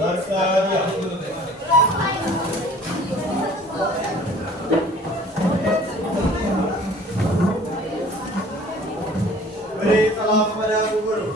Bersedia. Beri salam kepada Bu Guru.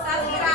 Safira,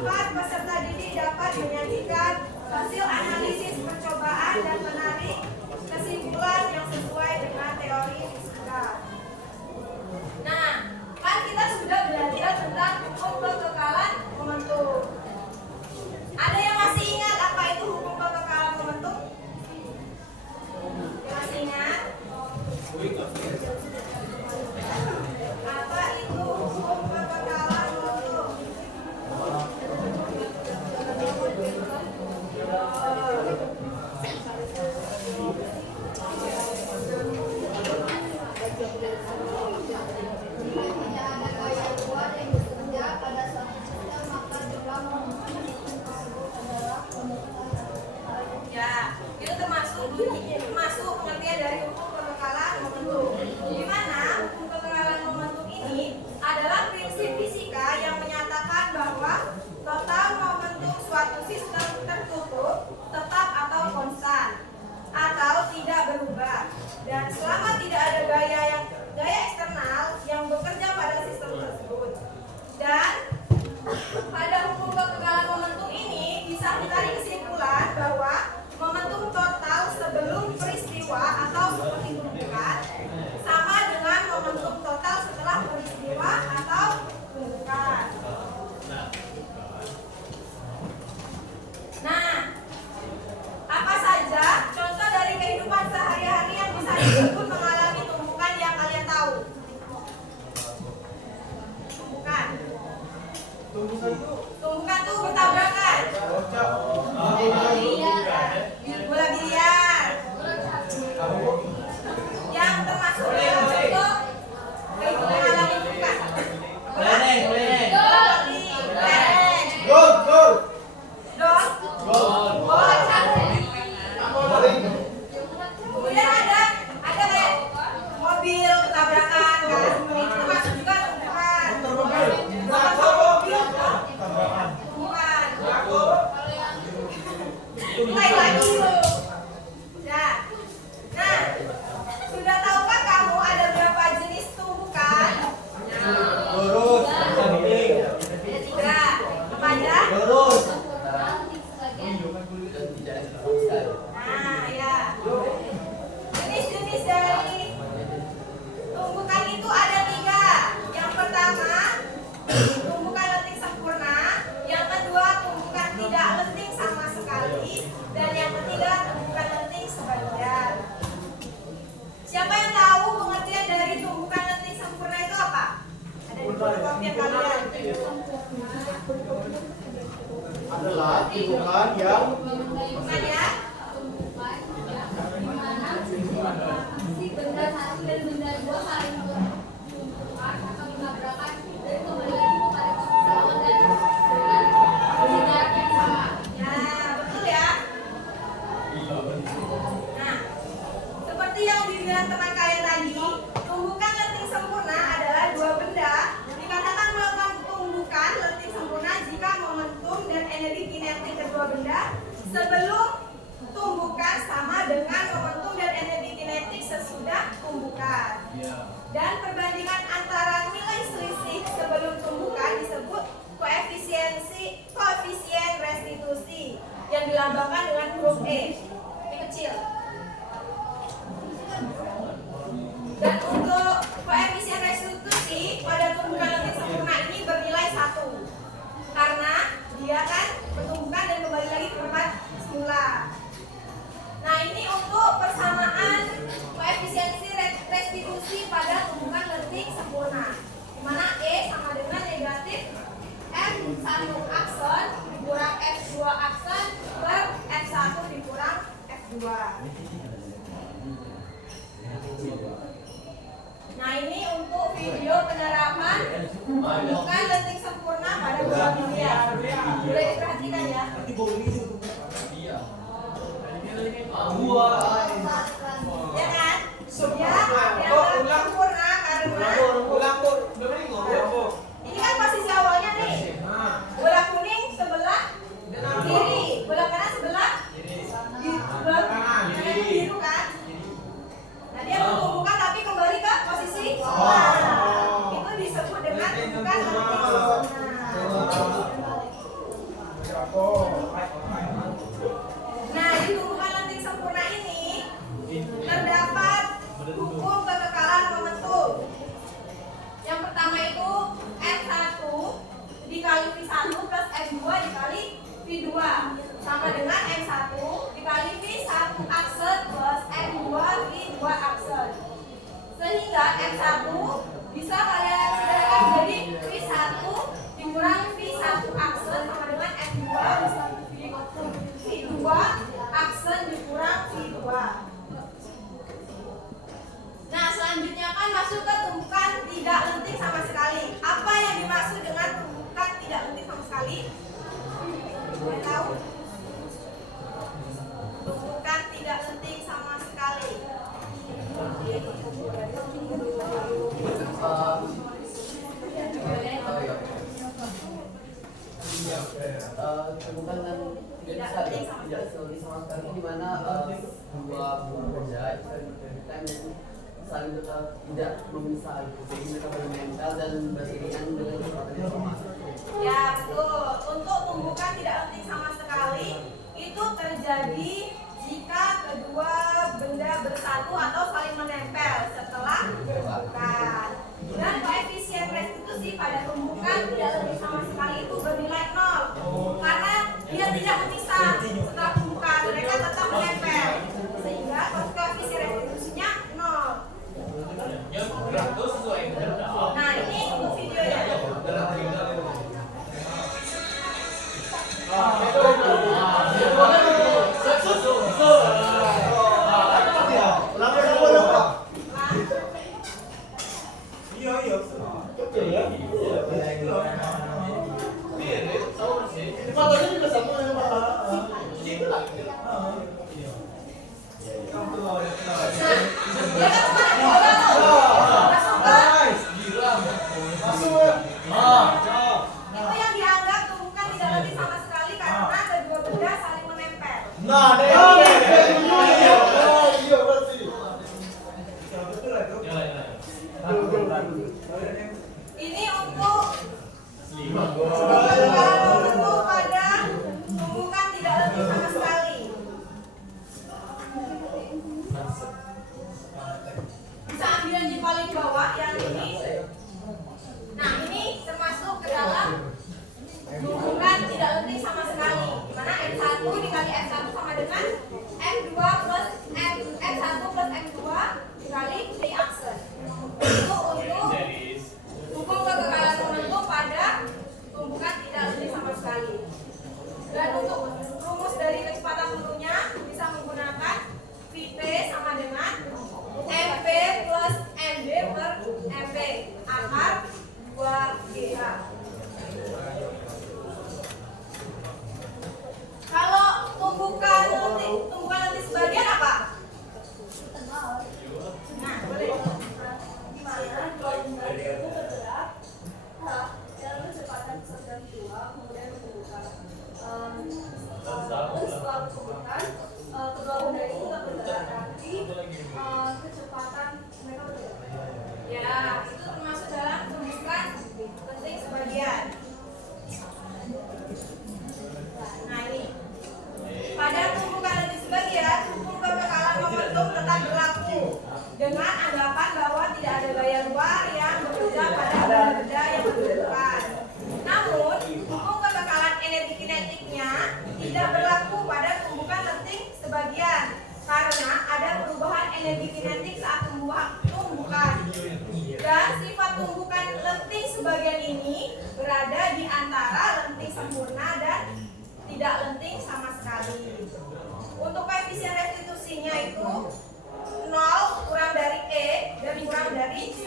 Keempat, peserta didik dapat menyajikan hasil analisis percobaan dan menarik kesimpulan yang sesuai dengan teori fisika. Nah, kan kita sudah belajar tentang hukum kekekalan momentum. Ada yang masih ingat apa itu hukum kekekalan momentum? Yang masih ingat? Apa itu hukum kekekalan momentum? Ya, itu termasuk pengertian dari hukum kekekalan momentum. Di mana hukum kekekalan momentum ini adalah prinsip fisika yang menyatakan bahwa total momentum suatu sistem tertutup tetap atau konstan atau tidak berubah, dan selama tidak ada gaya eksternal yang bekerja pada sistem tersebut. Dan pada hukum kekekalan momentum ini bisa ditarik kesimpulan bahwa momentum total sebelum peristiwa atau seperti tumpukan sama dengan momentum total setelah peristiwa atau tumpukan. Nah, apa saja contoh dari kehidupan sehari-hari yang bisa disebut mengalami tumpukan yang kalian tahu? Tumpukan tuh bertabrakan. Bola biliar. Yang termasuk dalam contoh mengalami tumpukan. Kemudian ada kayak mobil tabrakan kan, itu masuk juga tumpukan. Mulai lagi dulu. Nah, sudah tahukah kamu ada berapa jenis tumpukan? Lurus. Ada 3. Apa aja? Lurus. Nah, ya. Jenis-jenis dari tumpukan itu ada 3. Yang pertama, tumpukan lenting sempurna. Yang kedua, tumpukan tidak lenting sama sekali. Dan yang ketiga, tumpukan lenting sebagian. Siapa yang tahu pengertian dari tumpukan lenting sempurna itu apa? Ada di fotokopian kalian. Adalah tumpukan yang Bukan ya? Si benda satu dan benda dua saling bertumpukan atau bertabrakan dan kembali lagi kepada posisi awal dan dengan jarak yang sama. Ya, betul ya. Nah, seperti yang dibilang teman kalian tadi, tumbukan lenting sempurna adalah 2 benda dikatakan melakukan tumbukan lenting sempurna jika momentum dan energi kinetik kedua benda sebelum tumbukan sama dengan momentum dan energi kinetik sesudah tumbukan. Dan perbandingan antara nilai selisih sebelum tumbukan disebut koefisien restitusi yang dilambangkan dengan huruf E kecil. Dan untuk koefisien restitusi pada tumbukan lenting sempurna ini bernilai 1 karena dia kan bertumbukan dan kembali lagi ke tempat semula. Nah, ini untuk persamaan koefisiensi restitusi pada tumbukan lenting sempurna, di mana E sama dengan negatif F1 akson dikurang F2 akson per F1 dikurang F2. Nah, ini untuk video penerapan tumbukan lenting sempurna pada bola biliar. Boleh diperhatikan ya. Ya kan? Ya, yang sempurna karena ini kan posisi awalnya nih. Bola kuning sebelah kiri, bola merah sebelah kanan biru kan. Nah, dia bertumbukan tapi kembali ke posisi awal. Itu disebut dengan tumbukan lenting sempurna. Nah, di tumbukan lenting sempurna ini terdapat hukum kekekalan momentum. Yang pertama itu M1 dikali V1 plus M2 dikali V2 sama dengan M1 dikali V1 aksen plus M2 V2 aksen. Sehingga M1 bisa kalian sederhanakan jadi V1 dikurangi V1 aksen sama dengan M2 V2 aksen dikurang V2. Nah, selanjutnya kan masuk ke tumpukan tidak lenting sama sekali. Apa yang dimaksud dengan tumpukan tidak lenting sama sekali? Boleh tahu? Tumpukan tidak lenting sama sekali. Tumpukan dan tidak selesai sama sekali di mana dua buah benda yang saling tidak memisah itu, jadi mereka menempel dan beriringan dengan kecepatan yang sama. Ya, betul. Untuk tumbukan tidak lenting sama sekali itu terjadi jika kedua benda bersatu atau saling menempel setelah tumbukan. Dan koefisien restitusi pada tumbukan tidak lenting sama sekali itu bernilai 0 karena dia tidak memisah setelah tumbukan, mereka tetap menempel sehingga koefisien restitusinya 0. Nah, ini untuk videonya. Itu yang dianggap tumbukan tidak lenting sama sekali karena kedua benda saling menempel. Ini untuk kekekalan momentum pada tumbukan tidak lenting sama sekali. Bisa ambil di paling bawah yang ini. Nah, ini termasuk ke dalam tumbukan tidak lenting sama sekali. Di mana M1 dikali M1 sama dengan M2 plus M1 plus M2 dikali V aksen. Itu untuk hukum kekekalan momentum pada tumbukan tidak lenting sama sekali. Dan untuk rumus dari kecepatan tentunya bisa menggunakan Vp sama dengan MP plus MB per MP akar 2GH. Kalau tumbukan lenting sebagian apa? Nah, boleh. Gimana kalau tumbukan itu bergerak dalam kecepatan sedang 2 kemudian menumbuhkan setelah tumbukan kedua benda itu tetap bergerak tapi kecepatan mereka berbeda. Ya, itu termasuk dalam tumbukan lenting sebagian. Nah, ini pada tumbukan lenting sebagian, hukum kekekalan momentum tetap berlaku dengan anggapan bahwa tidak ada gaya luar yang bekerja pada benda-benda yang bertumbukan. Namun, hukum kekekalan energi kinetiknya tidak berlaku pada tumbukan lenting sebagian karena ada perubahan energi kinetik saat tumbukan. Dan sifat tumbukan lenting sebagian ini berada di antara lenting sempurna dan tidak lenting sama sekali. Untuk koefisien restitusinya itu 0 kurang dari E dan kurang dari 1.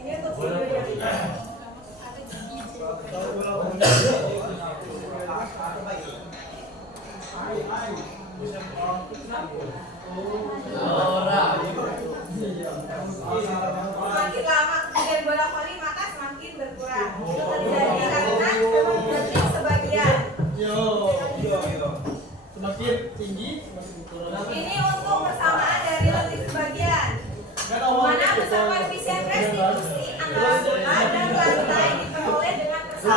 Ini untuk video yang semakin lama ketinggian bola voli maka semakin berkurang. Itu terjadi karena lenting sebagian. Semakin tinggi, semakin berkurang. Ini untuk persamaan dari lenting sebagian. Mana besar koefisien restitusi antara bola dan lantai diperoleh dengan E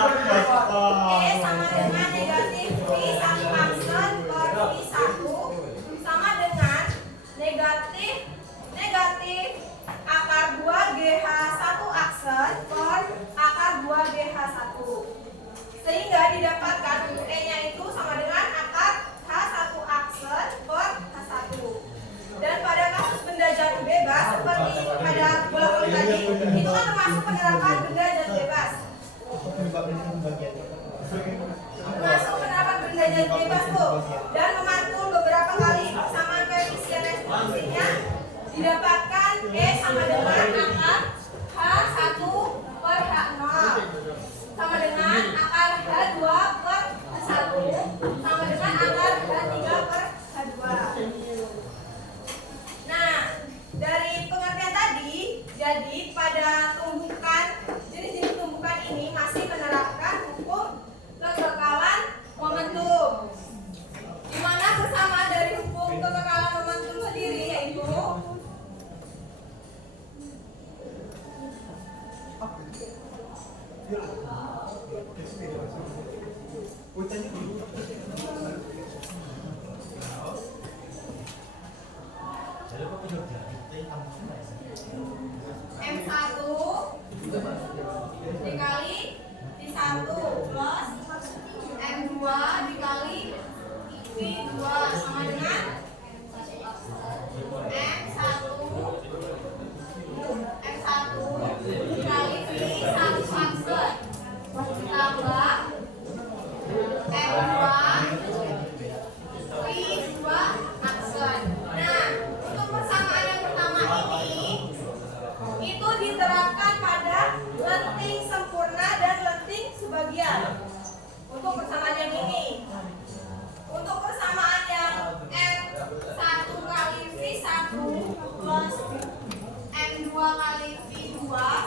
sama dengan negatif V satu aksen per V1 sama dengan negatif akar 2 GH 1 aksen per akar 2 GH 1. Sehingga didapatkan E-nya itu sama dengan akar H1 aksen per H1. Dan pada kasus benda jatuh bebas seperti pada bola voli tadi, itu kan termasuk penerapan benda jatuh bebas. Termasuk penerapan benda jatuh bebas tuh. Dan memantul beberapa kali persamaan koefisien eksplosifnya, didapatkan E sama dengan akar H1 per H0 sama dengan akar H2 per H1 sama dengan akar H3 per H2. Nah, dari pengertian tadi, jadi pada tumbukan, jenis-jenis tumbukan ini masih menerapkan hukum kekekalan momentum. Di mana persamaan dari hukum kekekalan momentum sendiri yaitu M1 dikali V1 plus M2 dikali V2 sama dengan M1 dikali V1 aksen ditambah M2 V2 aksen. Nah, untuk persamaan yang pertama ini itu diterapkan pada lenting sempurna dan lenting sebagian. Untuk persamaan yang ini, untuk persamaan yang M1 kali V1 plus M2 kali V2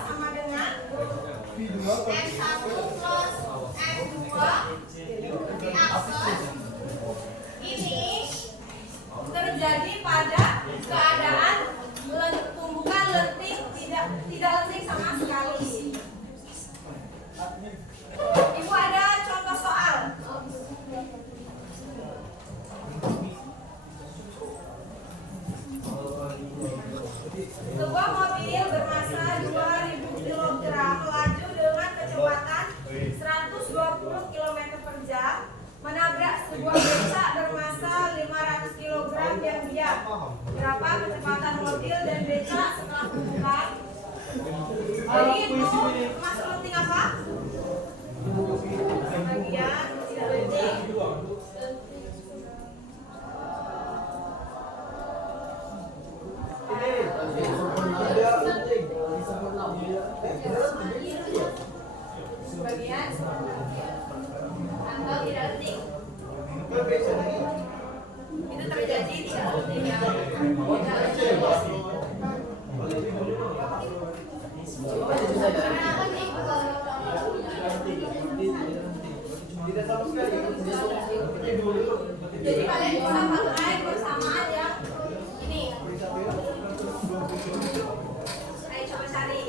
sama dengan M1 plus M2 V aksen ini terjadi pada keadaan tumbukan lenting tidak lenting sama sekali. Ibu ada contoh soal. Sebuah mobil bermassa 2000 kg melaju dengan kecepatan 120 km per jam menabrak sebuah becak bermassa 500 kg yang diam. Berapa kecepatan mobil dan becak setelah berputar? Jadi itu masuk lenting apa? Bagian tidak lenting. Sebagian atau tidak lenting. Itu terjadi tidak lenting ya. Jadi kalian bisa pakai persamaan yang ini. Ayo coba cari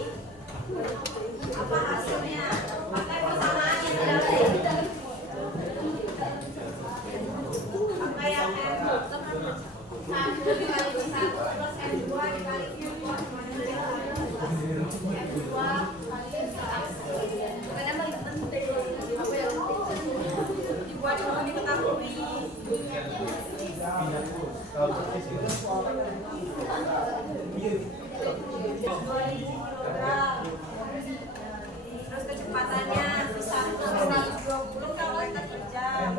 apa hasilnya. Pakai persamaan yang tidak lenting. Pakai yang M1 dikali V1 plus M2 dikali V2 sama dengan M2 kali karena paling penting apa yang dibuat dulu diketahui. Terus kecepatannya bisa 120 km per jam.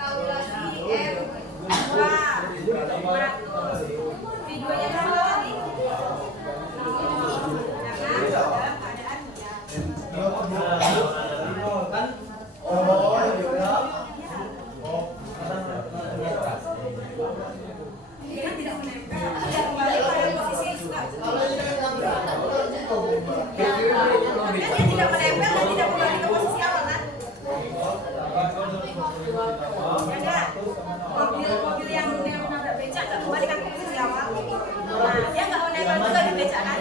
Kalkulasi M2 500. Videonya berapa tadi? Karena dalam keadaan dia tidak menempel, dia kembali pada posisi yang suka. Dia tidak menempel dan tidak kembali ke posisi awal kan? Ya enggak? Mobil yang menabrak becak tak kembalikan ke posisi awal. Nah, dia nggak menempel juga di becak kan?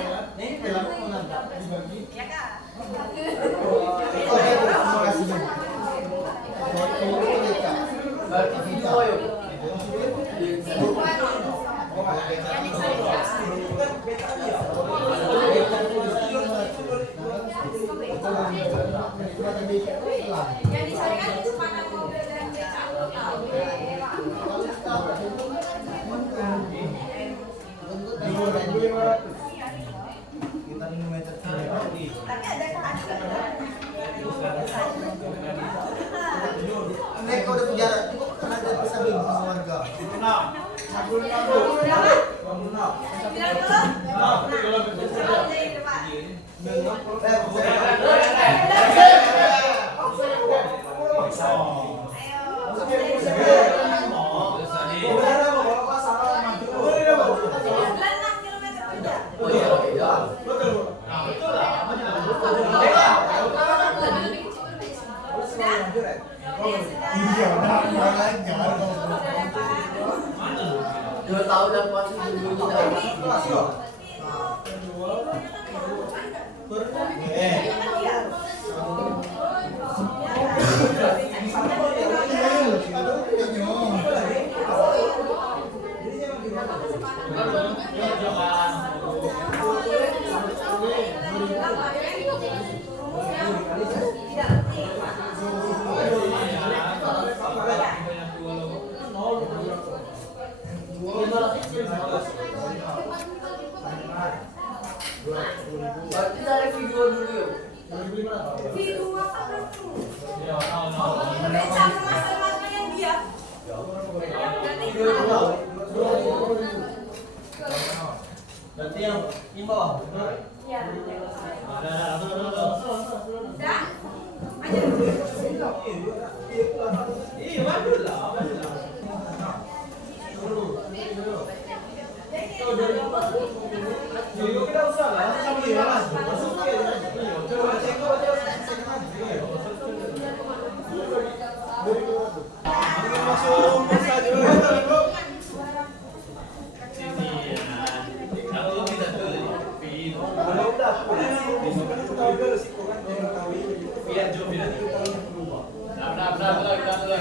Yang dicarikan kecepatan mobil dan beca. Kita 5 meter. Tapi ada Mereka udah penjara, cukup karena ada pesaing sama warga. Oh iya, iya. Dua tahun dan masih dulu Berarti dari video dulu yuk. Video apa itu? Sama masa-masa yang dia. Berarti yang ini bawah. Iya. Dah. Iya, bagus lah. Yo kita usah lah, sama dia lah. Masuk ke coba cek masuk saja. Sini ya. Kalau tidak tuh, kalau udah tahu dulu sih kan tahu. Biar jo biar berubah. Benar kita dulu.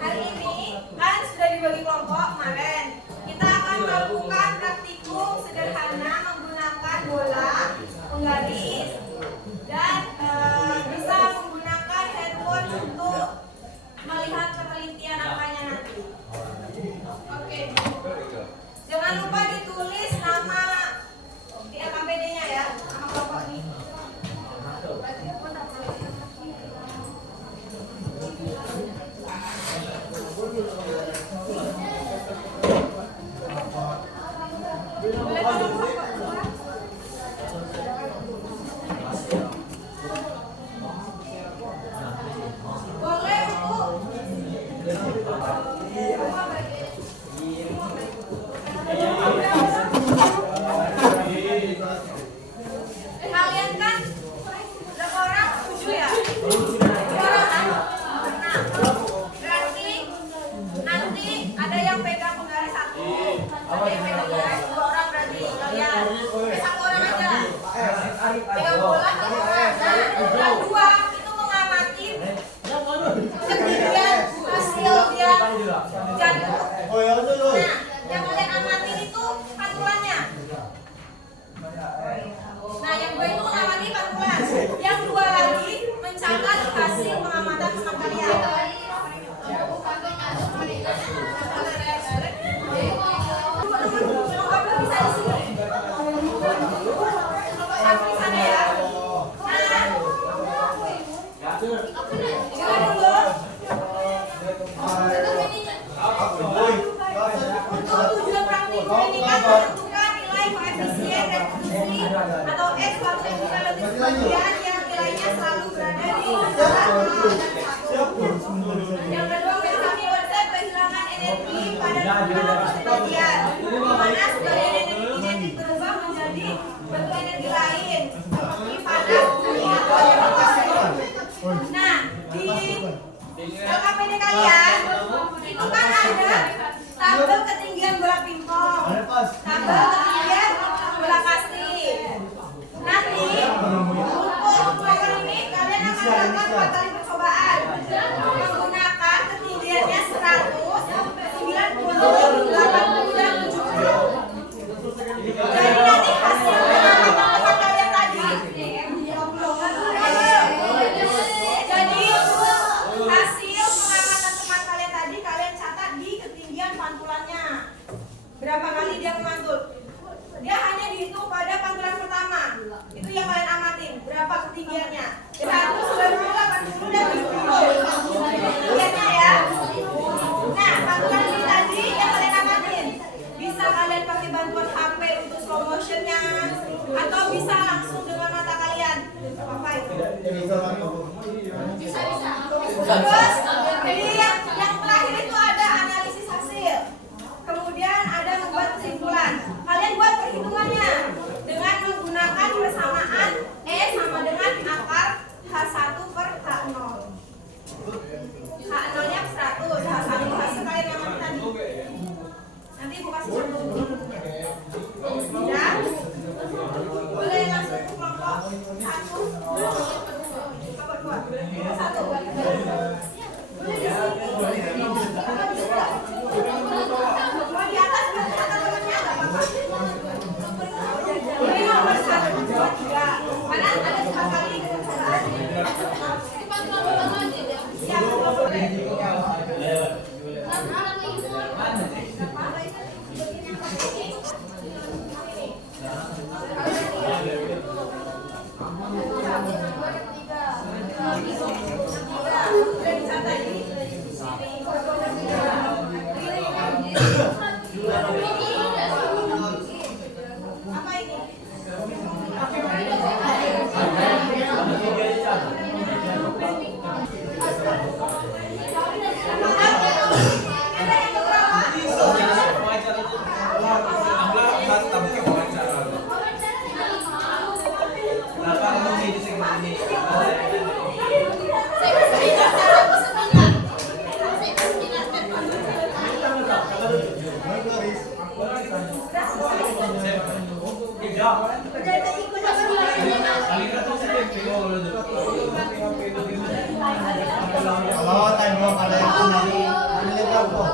Hari ini kan sudah dibagi kelompok kemarin. Kita akan melakukan praktikum sederhana menggunakan bola, penggaris, dan bisa menggunakan handphone untuk melihat penelitian apanya nanti. hasil pengamatan teman kalian. Untuk tujuan praktikum ini kan menentukan nilai koefisien reproduksi atau X waktu relatif kemudian yang nilainya selalu berada di antara 0 dan 1. Yang kedua memahami konsep kehilangan energi pada beberapa kejadian, di mana sebagai energi kinetik berubah menjadi bentuk energi lain seperti panas, dingin, atau elektrik. Nah, di LKPD kalian itu kan ada tabel ketinggian bola pingpong, tabel ketinggian bola kasti. Nanti untuk program ini kalian akan melakukan 4 kali percobaan menggunakan ketinggiannya 100, 90, 80, dan 70. Jadi nanti hasil pengamatan kalian tadi, jadi hasil pengamatan teman kalian tadi kalian catat di ketinggian pantulannya. Berapa kali dia memantul? Dia hanya dihitung pada pantulan pertama. Itu yang kalian amatin. Berapa ketinggiannya? 100, 90, 80, dan 70. Ketinggiannya ya. Nah, pantulan ini tadi yang kalian amatin. Bisa kalian pakai bantuan HP untuk slow motionnya, atau bisa langsung dengan mata kalian. Apa itu? Terus, jadi yang terakhir itu ada analisis hasil. Kemudian ada membuat kesimpulan. Kalian buat perhitungannya dengan menggunakan persamaan E sama dengan akar H1 per H0. H0-nya 100, H1 hasil kalian yang mana tadi? Nanti buka sisa dulu. Ya? Boleh langsung ke kelompok 1. Kelompok 2. 1. Boleh di sini. Mau di atas biar kelihatan temannya nggak apa-apa. Boleh nomor 1, 2, 3. Mana ada 4 kali percobaan. Siap, boleh. Apa ini? Kalau time mo kada yung niligaw ko.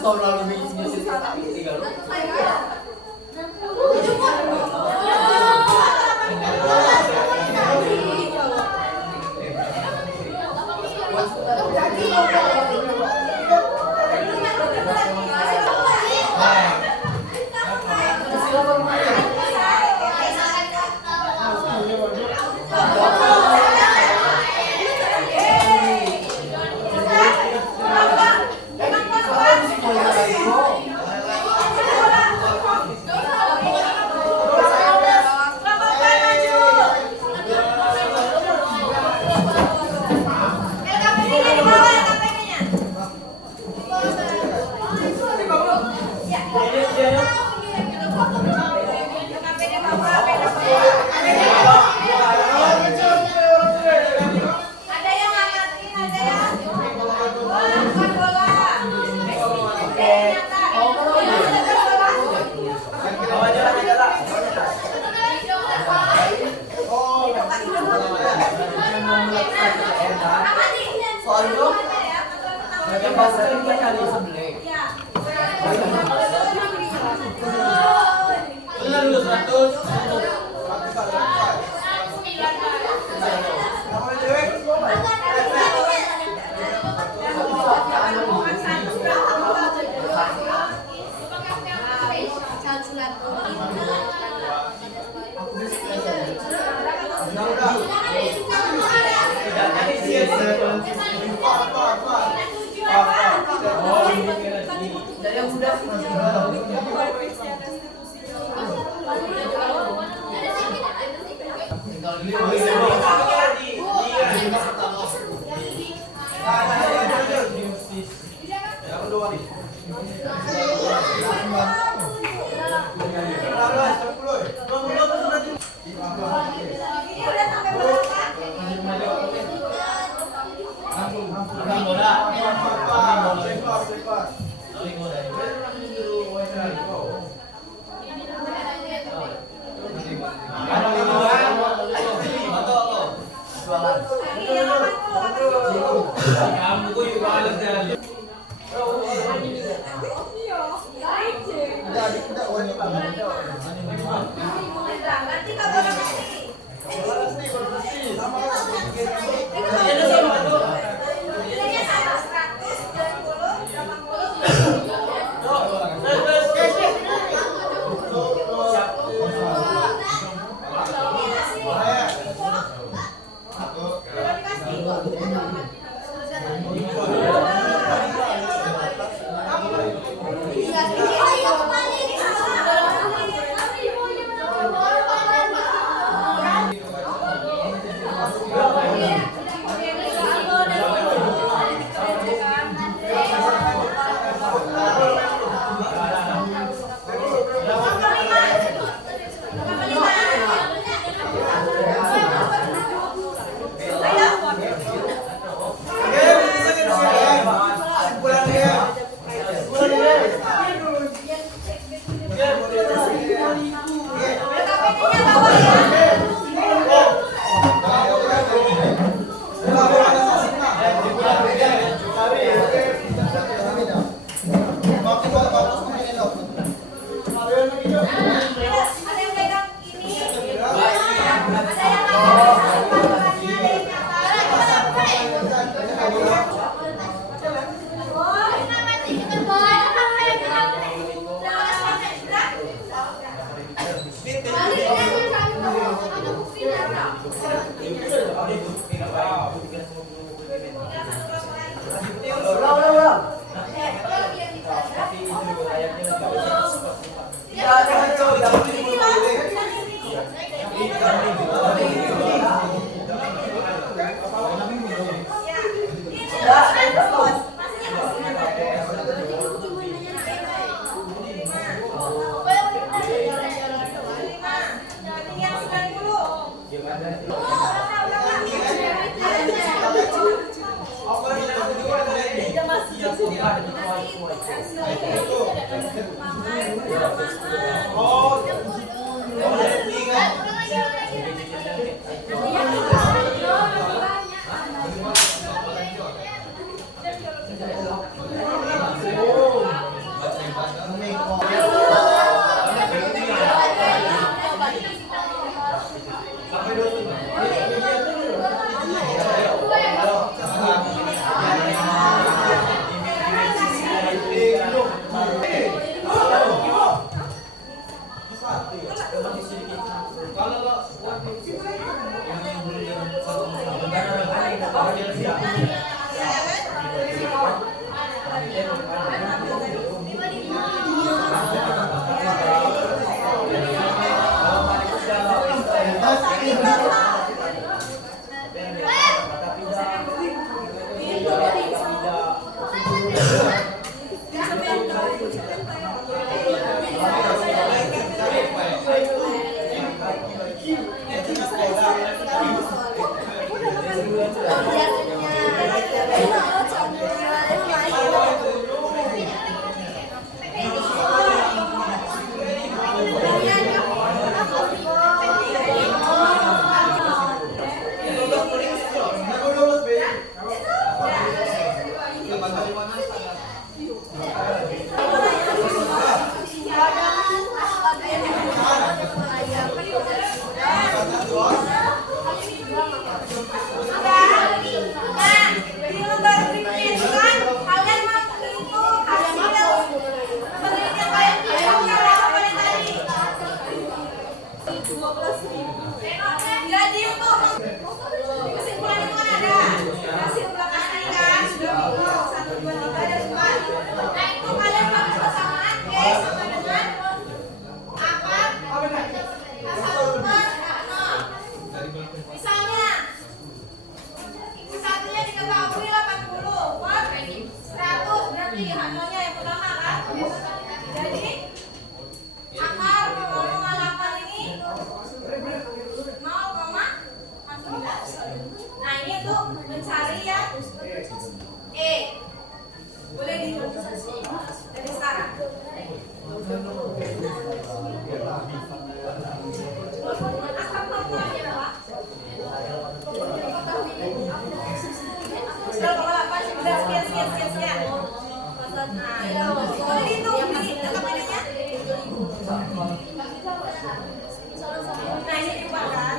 Tahun lalu bisnis tiga lu. bahasa ini kan ada sebelah. Ya. Benar dulu 100. Dari yang sudah Ini udah sampai berapa? jualan. Ini yang 80. Kamu kok yuk balas jalan. Udah, wanita. Nanti kalau nanti. Nilainya sama 100, 80. Satu ya. Jadi untuk kesimpulan itu kan ada hasil belakang ini kan sudah bingung 1, 2, 3 dan 4. Nah itu kalian harus bersamaan sama dengan akar pasal 4 misalnya satunya diketahui 80 per 100 berarti hasilnya yang pertama kan. Jadi akar 0,8 ini 0,14. Nah ini untuk mencari ya E. Boleh dihitung dari sekarang. Akar normalnya berapa? 0,8 sekian. Nah, boleh dihitung di data pendeknya. Nah ini dibuatkan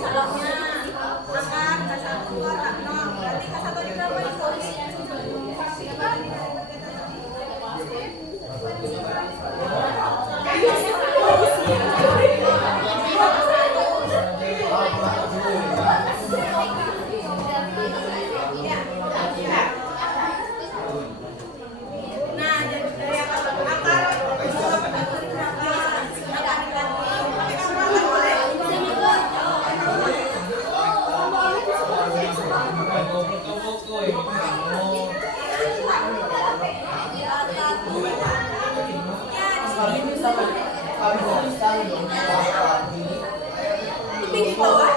salahnya akar K1 keluar tak 0 berarti K1 di berapa itu? Nah dari akar di bawah.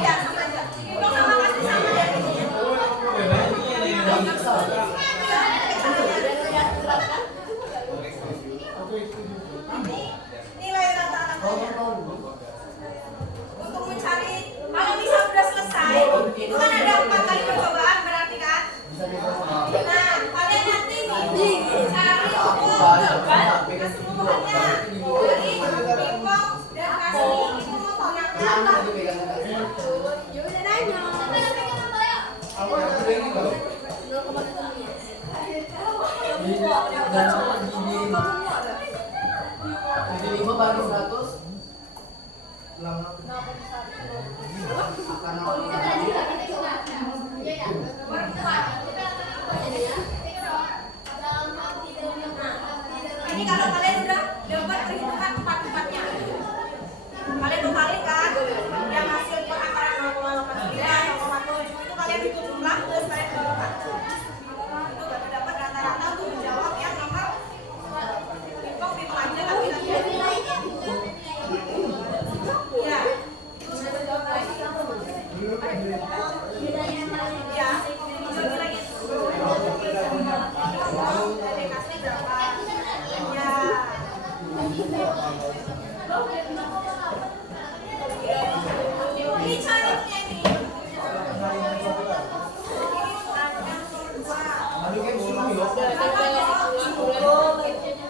Ya, sama aja. Hitung sama kasih sama ya. Nilai rata-ratanya. Untuk mencari, kalau misal sudah selesai, itu kan ada 4 kali percobaan berarti kan? Nah, kalian nanti nih cari keseluruhannya dari Pingpong dan kasih itu memperhatikan. Ya udah nanya. Jadi 5 bagi 100 Ini kalau kalian udah dapat perhitungan 4-4-nya, kalian totalin kan yang hasil perakaran 0,89, 0,7 itu kalian hitung jumlah terus kalian berikan. Itu baru dapat rata-rata untuk menjawab yang nomor Pingpong aja laki-laki. Ya, itu sudah jawab lagi. Ya, hijau lagi. Dari kasih berapa? Ya. Ini caranya ini.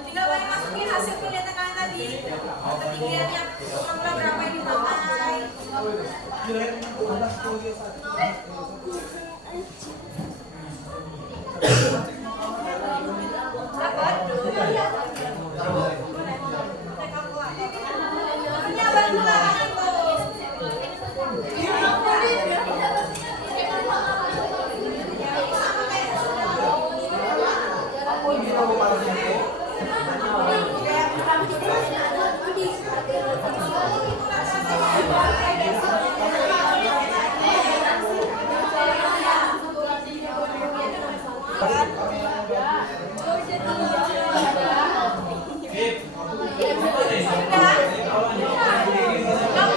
Tinggal kalian masukin hasil penelitian kalian tadi. Ketinggiannya formula berapa yang dipakai. Dapat? Punya bantu lah itu. Kalau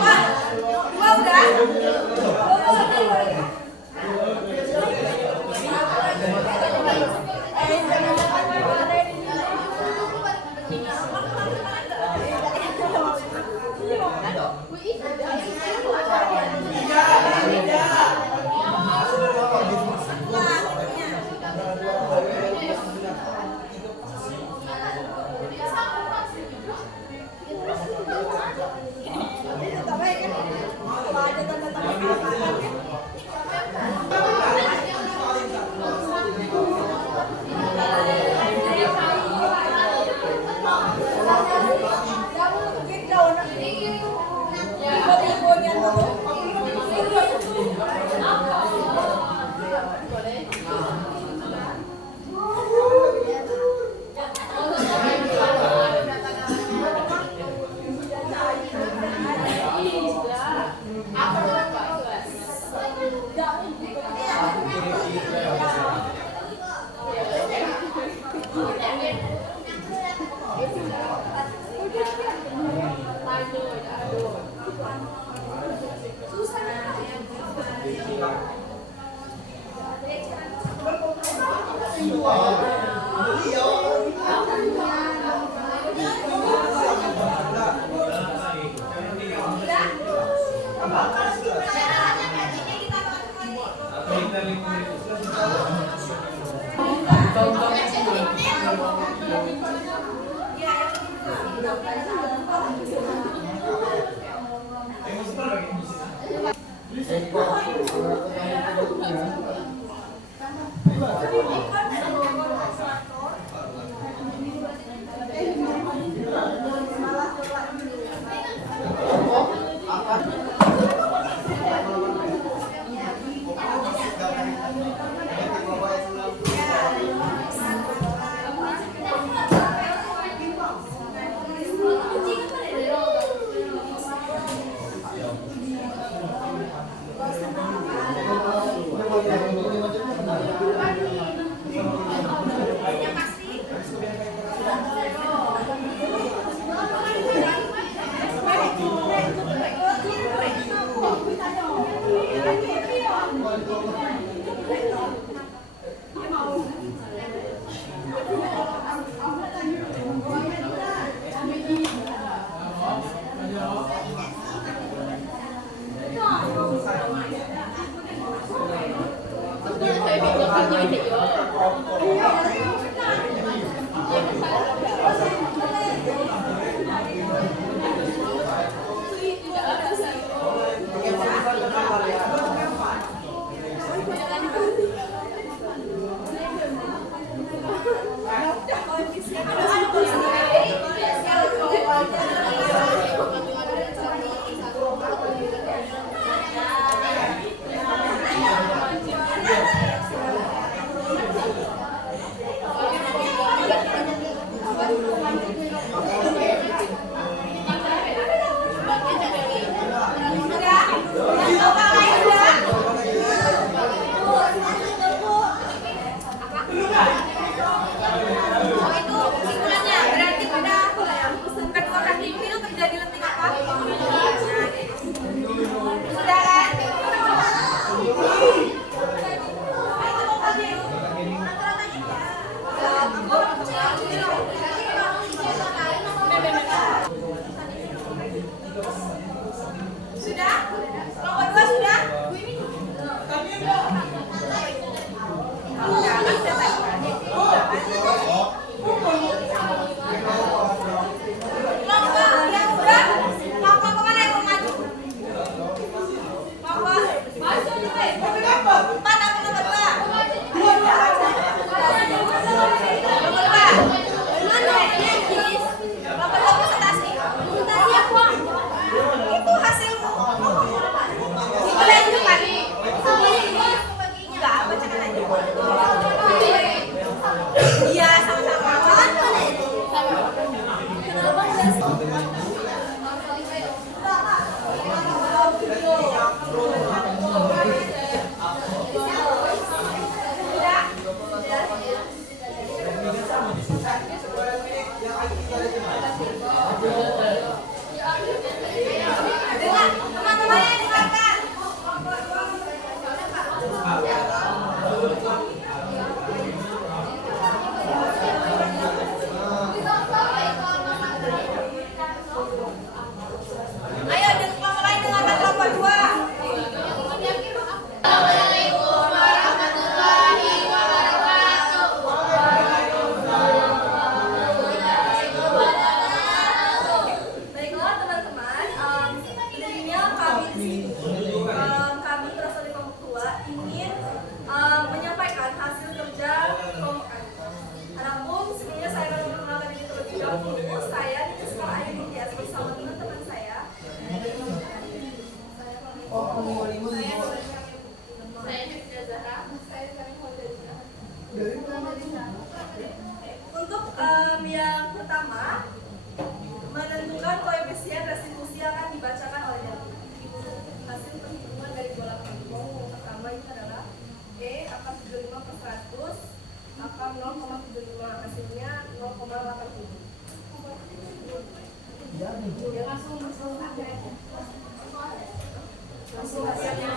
Langsung hasilnya.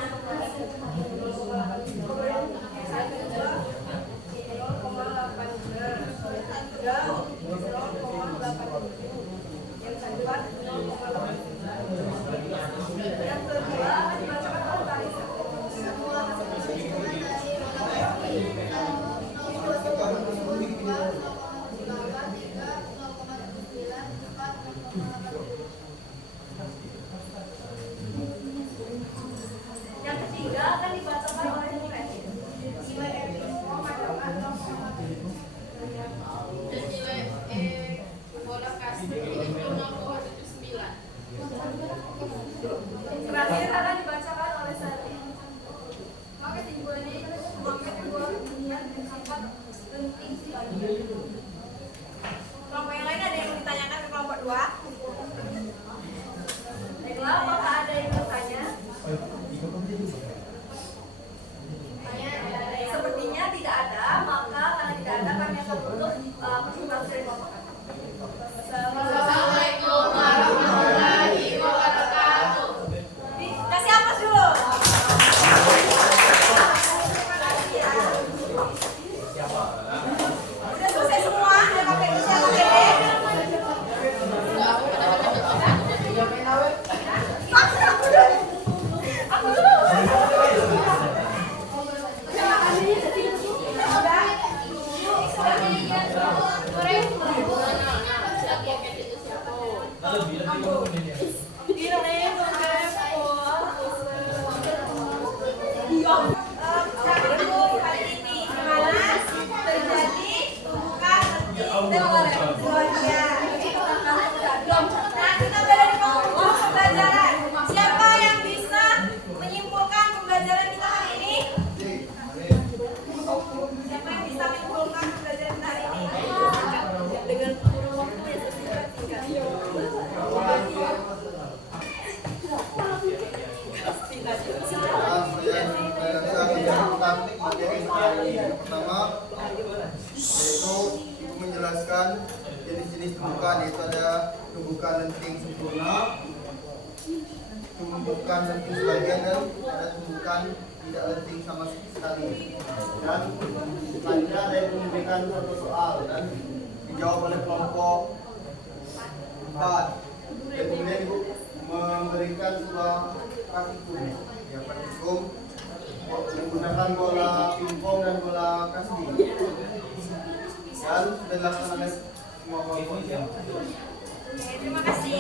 Yang ketiga akan dibacakan oleh murid. Nilai itu adalah 0,7. Dan nilai bola kasih itu 0,79. Terakhir akan dibacakan oleh Sari. Maka kesimpulannya itu maka kedua dunia bersifat penting sekali. Kelompok yang lain ada yang mau ditanyakan ke kelompok 2? Baiklah, apakah ada yang bertanya? Sepertinya tidak ada, maka karena tidak ada kami akan tutup presentasi dari kelompok kami. Assalamualaikum warahmatullahi wabarakatuh. Kasih apa dulu? Udah selesai semua? Ada KPI, ada KPD? Aku dulu. Kali ini dimana terjadi tumbukan lenting keluarga. Nah, kita berada di penghujung pembelajaran. Siapa yang bisa menyimpulkan pembelajaran kita hari ini? Siapa yang bisa menyimpulkan pembelajaran kita hari ini? Dengan kurun waktu yang singkat. Pertama, yaitu ibu menjelaskan jenis-jenis tumbukan, yaitu ada tumbukan lenting sempurna, tumbukan lenting sebagian, dan ada tumbukan tidak lenting sama sekali. Dan selanjutnya ada yang memberikan satu soal dan dijawab oleh kelompok 4. Dan kemudian ibu memberikan sebuah praktikum. Ya, praktikum menggunakan bola pingpong dan bola kasih. Dan sudah dilaksanakan semua kelompok. Terima kasih.